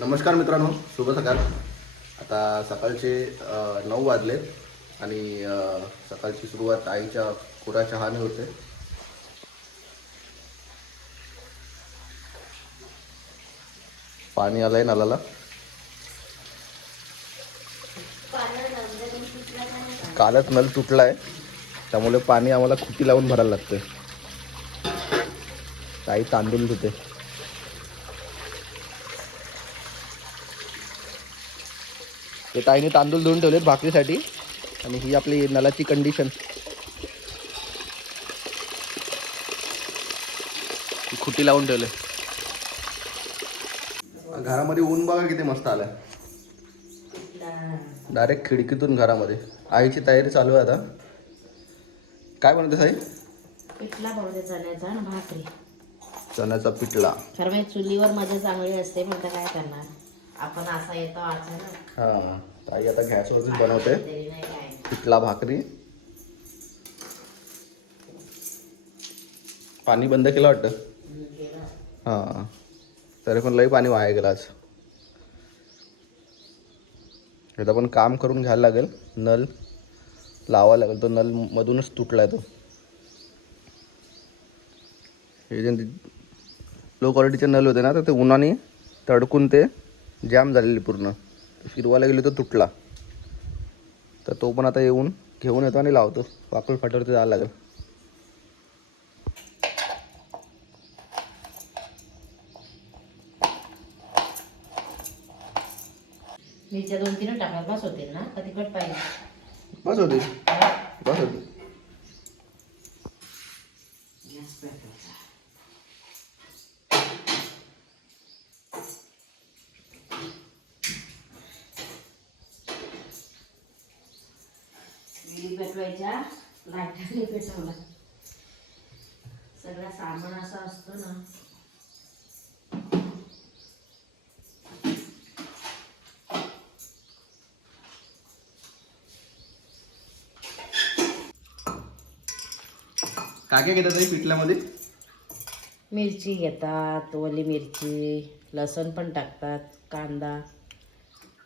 नमस्कार मित्रांनो, शुभ सकाळ. आता सकाळचे 9 वाजले आणि सकाळची सुरुवात आईच्या कोरा चहाने होते. पाणी आलंय नळाला. कालच नळ तुटला आहे, त्यामुळे पाणी आम्हाला खुटी लावून भरायला लागतं. आई तांदूळ धुते. ते ताईने तांदूळ धुवून ठेवलेत भाकरीसाठी. आणि ही आपली नळाची कंडिशन, खुटी लावून ठेवले. घरामध्ये ऊन बघा किती मस्त आलाय. डायरेक्ट खिडकीतून घरामध्ये. आईची तयारी चालू आहे आता. काय बनवते साई? पिठला बनवते चण्याचा ना भाकरी. चण्याचा पिठला. खरं म्हणजे चुलीवर मजा चांगली असते, पण काय करणार, आपण असा येतो अचानक. हां, आई आता गॅसवरतीच बनवते तरी नाही काय. पिठला भाकरी. पाणी बंद केलं वाटतं. केलं. हां, तरी पण लई पाणी वाया गेलं आज. आता पण काम करून घ्यायला लागेल. नल लावायला लागेल. तो नल मधूनच तुटला आहे तो. हे जे लो क्वालिटीचे नल होते ना, तर ते उन्हाने तडकून ते जॅम झालेले पूर्ण. फिरवायला गेलो तर तुटला. तर तो पण आता येऊन घेऊन येतो आणि लावतो. वाकल फाट्यावरती जायला लागेल. मिरच्या 2-3 टाकल्या बस होतील ना, का तिखट पाहिजे? बस होते, बस होते. विडी पेटवायच्या, लाईटाने पेटवला. सगळा सामान असा असतो ना. काय काय घेतात पिठल्यामध्ये? मिरची घेतात, ओली मिरची, लसूण पण टाकतात, कांदा,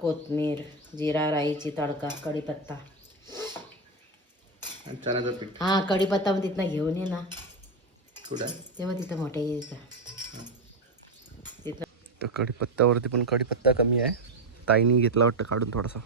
कोथिंबीर, जिरा, राईची तडका, कढीपत्ता. चण्याचं पीठ हां, कढीपत्ता मग तिथनं घेऊन ये ना. कुठं? तेव्हा तिथं मोठ्या येतं तिथं. तर कढीपत्त्यावरती पण कढीपत्ता कमी आहे. ताईनी घेतला वाटतं काढून थोडासा.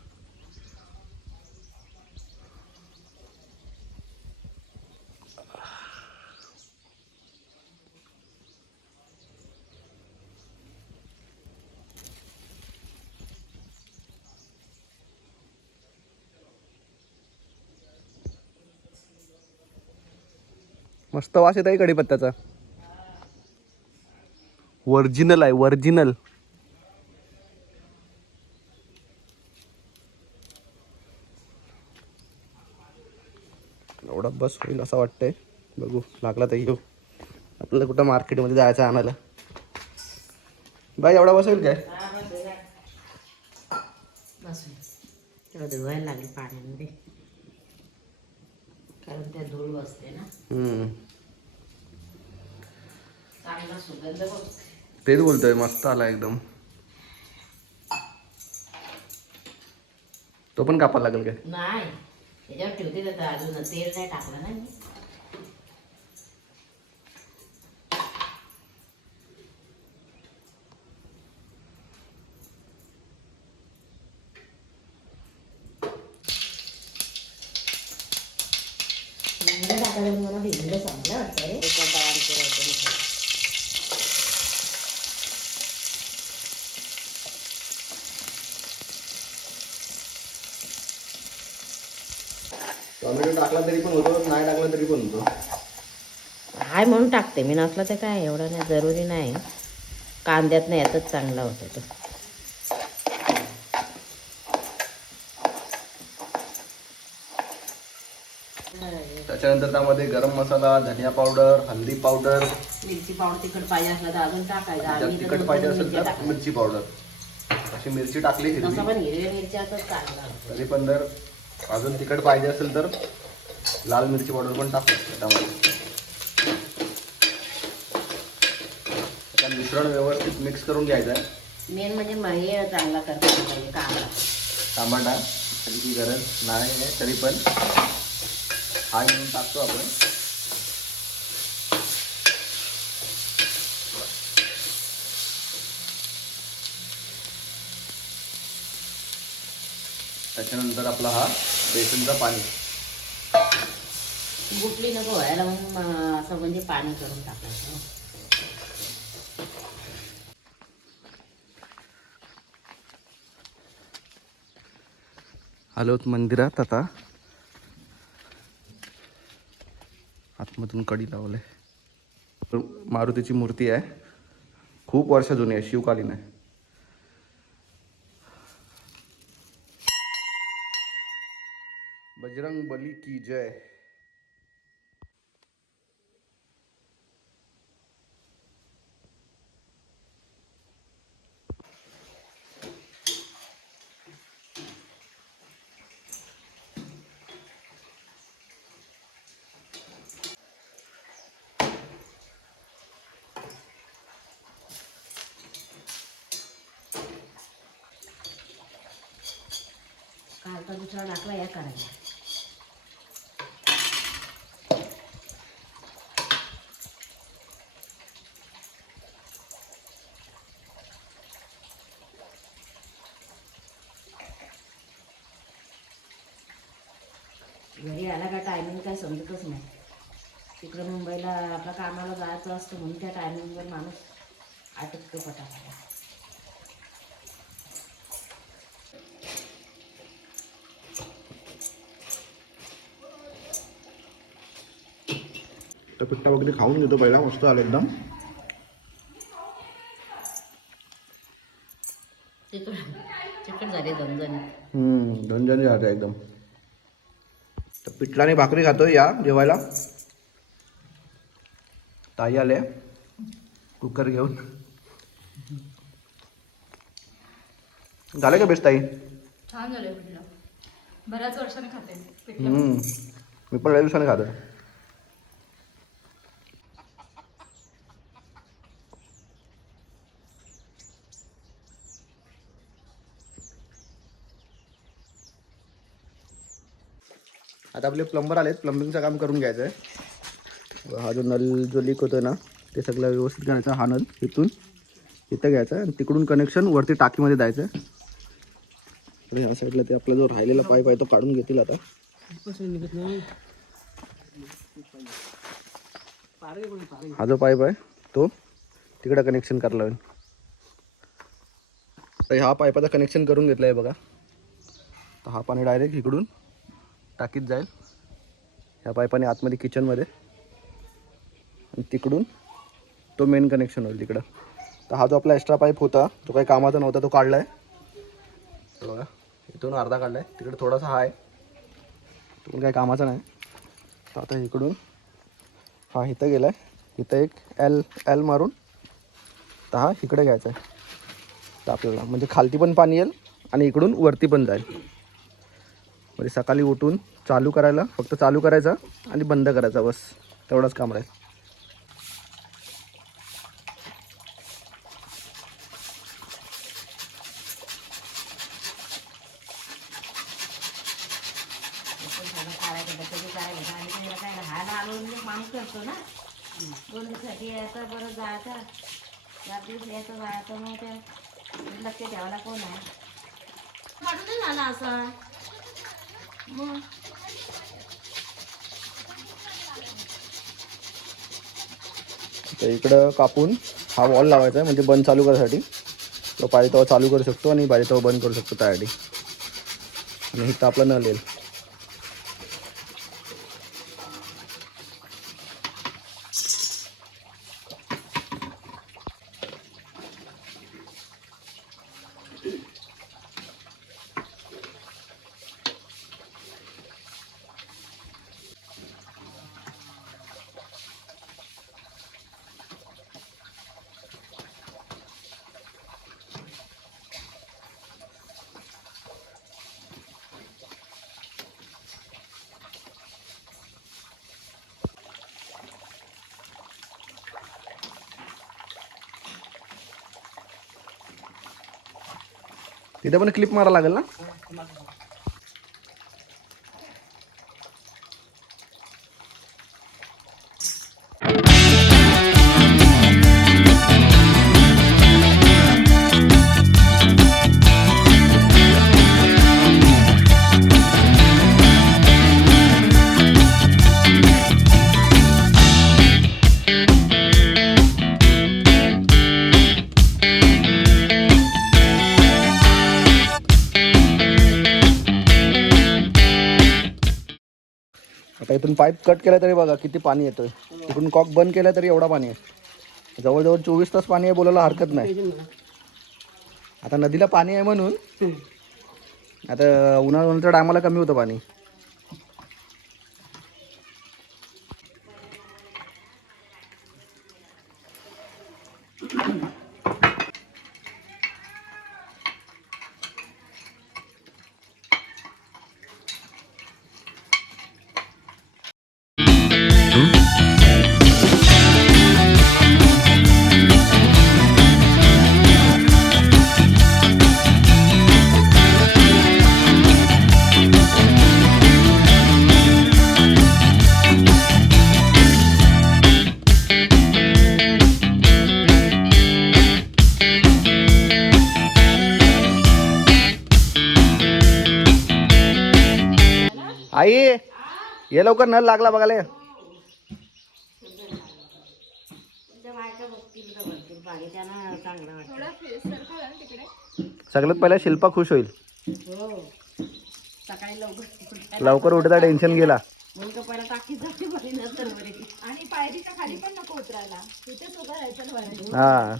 मस्त वास येत आहे कढीपत्त्याचा. ओरिजिनल आहे, ओरिजिनल. एवढा बस होईल असं वाटतंय. बघू, लागला तर येऊ. आपल्याला कुठं मार्केटमध्ये जायचं आणायला. बाई एवढा बस होईल काय? बस तेवढं धुवायला लागेल पाण्यामध्ये, कारण त्या धूळ बसते ना. चांगला सुगंध बसते. तेच बोलतोय, मस्त आला एकदम. तो पण कापायला लागेल काय? नाही, त्याच्यावर ठेवते तर अजून तेल नाही टाकलं ना मी. हिंग टाकायला मला हिंग संपला वाटतं रे. टोमॅटो टाकला तरी पण होतो, नाही टाकला तरी पण होतो. हाय म्हणून टाकते मी, नसलं तर काय एवढं नाही, जरुरी नाही. कांद्यात नाही यातच चांगला होतो तो. त्याच्यानंतर त्यामध्ये गरम मसाला, धनिया पावडर, हल्दी पावडर, मिरची पावडर तिखट पाहिजे असलं तर अजून टाकायचं. जर तिखट पाहिजे असेल तर मिरची पावडर. अशी मिरची टाकली हिरवी. तसं पण हिरव्या मिरच्यातच चांगला होतो. तरी पण जर अजून तिखट पाहिजे असेल तर लाल मिरची पावडर पण टाकू त्यामध्ये. आता मिश्रण व्यवस्थित मिक्स करून घ्यायचं आहे. मेन म्हणजे हे चांगला करता पाहिजे कांदा. टमाटा त्याची गरज नाही आहे तरी पण हा घेऊन टाकतो आपण. त्याच्यानंतर आपला हा बेसनचा पाणी. गुटली नको व्हायला म्हणून असं म्हणजे पाणी करून टाकायचं. आलोत मंदिरात आता. आतमधून कडी लावले. मारुतीची मूर्ती आहे, खूप वर्ष जुनी आहे, शिवकालीन आहे. बजरंग बली की जय. कालचा दुसरा टाकला या करायला. घरी आला का टायमिंग काय समजतच नाही. तिकडं मुंबईला आपल्या कामाला जायचं असतं म्हणून त्या टायमिंगवर माणूस आटकतो पटापटा. तर पिठ्ठा वगैरे खाऊन घेतो पहिला, मस्त आलं एकदम. चिकट झाले झणझणीत. झणझणी झालं एकदम. तर पिठलाने भाकरी खातोय या जेवायला. ताई आले कुकर घेऊन. झाले का बेस्ट ताई? छान झालं पिठलं. बऱ्याच वर्षाने खाते पिठलं. मी पण लय दिवसाने खातोय. आता आपले प्लंबर आलेत, प्लंबिंगचं काम करून घ्यायचं आहे. हा जो नल जो लीक होतोय ना ते सगळं व्यवस्थित करायचं. हा नल इथून इथं घ्यायचा आणि तिकडून कनेक्शन वरती टाकीमध्ये द्यायचं. आणि ह्या साईडला ते आपला जो राहिलेला पाईप आहे तो काढून घेतील आता. हा जो पाईप आहे तो तिकडं कनेक्शन करायला लागेल. तर ह्या पाईपाचं कनेक्शन करून घेतलं आहे बघा. तर हा पाणी डायरेक्ट इकडून टाकीत जाईल ह्या पाईपाने आतमध्ये किचनमध्ये, आणि तिकडून तो मेन कनेक्शन होईल तिकडं. तर हा जो आपला एक्स्ट्रा पाईप होता जो काही कामाचा नव्हता तो काढला आहे बघा. इथून अर्धा काढला आहे, तिकडे थोडासा हा आहे, तो काही कामाचा नाही. तर आता इकडून हा इथं गेला आहे, इथं एक एल मारून तर हा इकडे घ्यायचा आहे. तर आपल्याला म्हणजे खालती पण पाणी येईल आणि इकडून वरती पण जाईल. म्हणजे सकाळी उठून चालू करायला फक्त चालू करायचा आणि बंद करायचा, बस तेवढंच काम राहील. माणूस करतो ना 2 दिवसासाठी यायचं बरं जायचं, 4 दिवस यायचं जायचं. मग ते लक्ष ठेवायला कोण आहे? पाठवून झाला असा मग. तर इकडं कापून हा वॉल लावायचा आहे म्हणजे बंद चालू करायसाठी. तो पाहिजे तेव्हा चालू करू शकतो आणि पाहिजे तेव्हा बंद करू शकतो त्यासाठी. आणि इथं आपला नळ येईल. इथे पण क्लिप मारा लागेल ना. आता इथून पाईप कट केला तरी बघा किती पाणी येतोय. इकडून कॉक बंद केला तरी एवढा पाणी आहे. जवळजवळ 24 तास पाणी आहे बोलायला हरकत नाही. आता नदीला पाणी आहे म्हणून आता उन्हाळ्याच्या टायमाला कमी होतं पाणी. आई ये लवकर, नळ लागला बघाले. तुमच्या बायका बघतील का भरपूर पाणी त्यांना चांगलं वाटतं. थोडा सरका ना तिकडे. सगळ्यात पहिला शिल्पा खुश होईल. हो सकाळी लवकर लवकर उठता टेन्शन गेला. म्हणून का पहिला टाकीत जाते बरी नंतर बरी. आणि पायरीच्या खाली पण नको उतरायला, तिथेच उभं राहायचं बरं. हा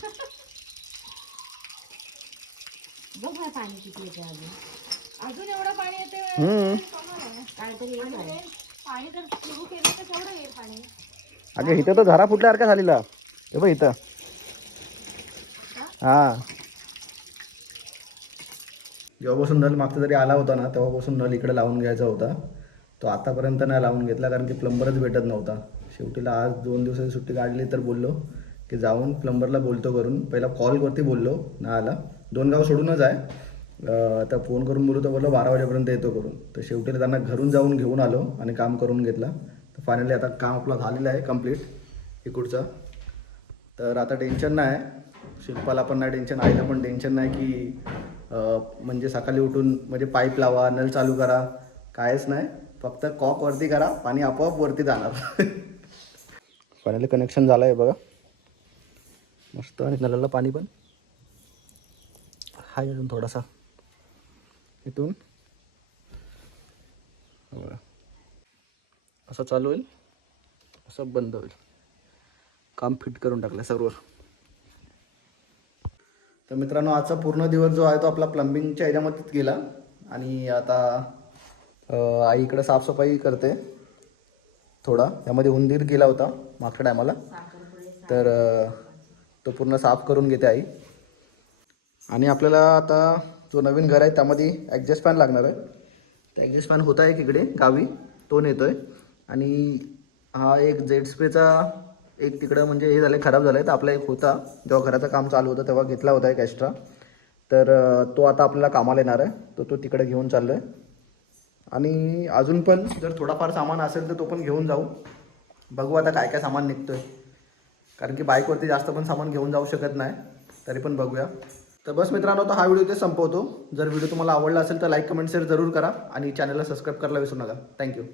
बघ ना पाणी किती येते अजून. अजून एवढं पाणी येते. कमाल आहे. काहीतरी येत आहे. पाणी जर सुरू केलं तर केवढं येईल पाणी. अगं इथं तर झरा फुटल्यासारखा झालेला. हे बघ इथं. हा जेव्हापासून नल मागचा जरी आला होता ना तेव्हापासून नल इकडे लावून घ्यायचा होता. तो आतापर्यंत नाही लावून घेतला कारण की प्लंबरच भेटत नव्हता. शेवटीला आज 2 दिवसाची सुट्टी काढली तर बोललो की जाऊन प्लंबरला बोलतो करून. पहिला कॉलवरती बोललो ना आला. 2 गाव सोडूनच आहे. आता फोन करून बोलू तर बोललो 12 वाजेपर्यंत येतो करून. तर शेवटीला त्यांना घरून जाऊन घेऊन आलो आणि काम करून घेतला. तर फायनली आता काम आपलं झालेलं आहे कंप्लीट इकडचा. तर आता टेन्शन नाही आहे. शिल्पाला पण नाही टेन्शन, आईला पण टेन्शन नाही की म्हणजे सकाळी उठून म्हणजे पाईप लावा, नळ चालू करा, कायच नाही. फक्त कॉक वरती करा, पाणी आपोआप वरती जाणार. फायनली कनेक्शन झालं आहे बघा मस्त. आणि नळाला पाणी पण हाय अजून थोडासा. इथून असं चालू होईल, असं बंद होईल. काम फिट करून टाकलं सर्व. तर मित्रांनो आजचा पूर्ण दिवस जो आहे तो आपला प्लंबिंगच्या ह्याच्यामध्येच गेला. आणि आता आई इकडे साफसफाई करते थोडा. त्यामध्ये उंदीर गेला होता मागच्या टायमाला, तर तो पूर्ण साफ करून घेते आई. आणि आपल्याला आता जो नवीन घर आहे त्यामध्ये ॲडजस्ट फॅन लागणार आहे. तर ॲडजस्ट फॅन होता एक इकडे गावी, तो नेतो आहे. आणि हा एक जेट स्प्रेचा एक तिकडं म्हणजे हे झालं खराब झालं आहे. तर आपला एक होता जेव्हा घराचं काम चालू होतं तेव्हा घेतला होता एक एक्स्ट्रा. तर तो आता आपल्याला कामाला येणार आहे. तर तो तिकडे घेऊन चाललो आहे. आणि अजून पण जर थोडाफार सामान असेल तर तो पण घेऊन जाऊ. बघू आता काय काय सामान निघतो आहे. कारण की बाईकवरती जास्त पण सामान घेऊन जाऊ शकत नाही. तरी पण बघूया. तर बस मित्रांनो आता हा व्हिडिओ इथे संपवतो. जर व्हिडिओ तुम्हाला आवडला असेल तर लाईक कमेंट शेअर जरूर करा. आणि चॅनलला सबस्क्राईब करायला विसरू नका. थँक्यू.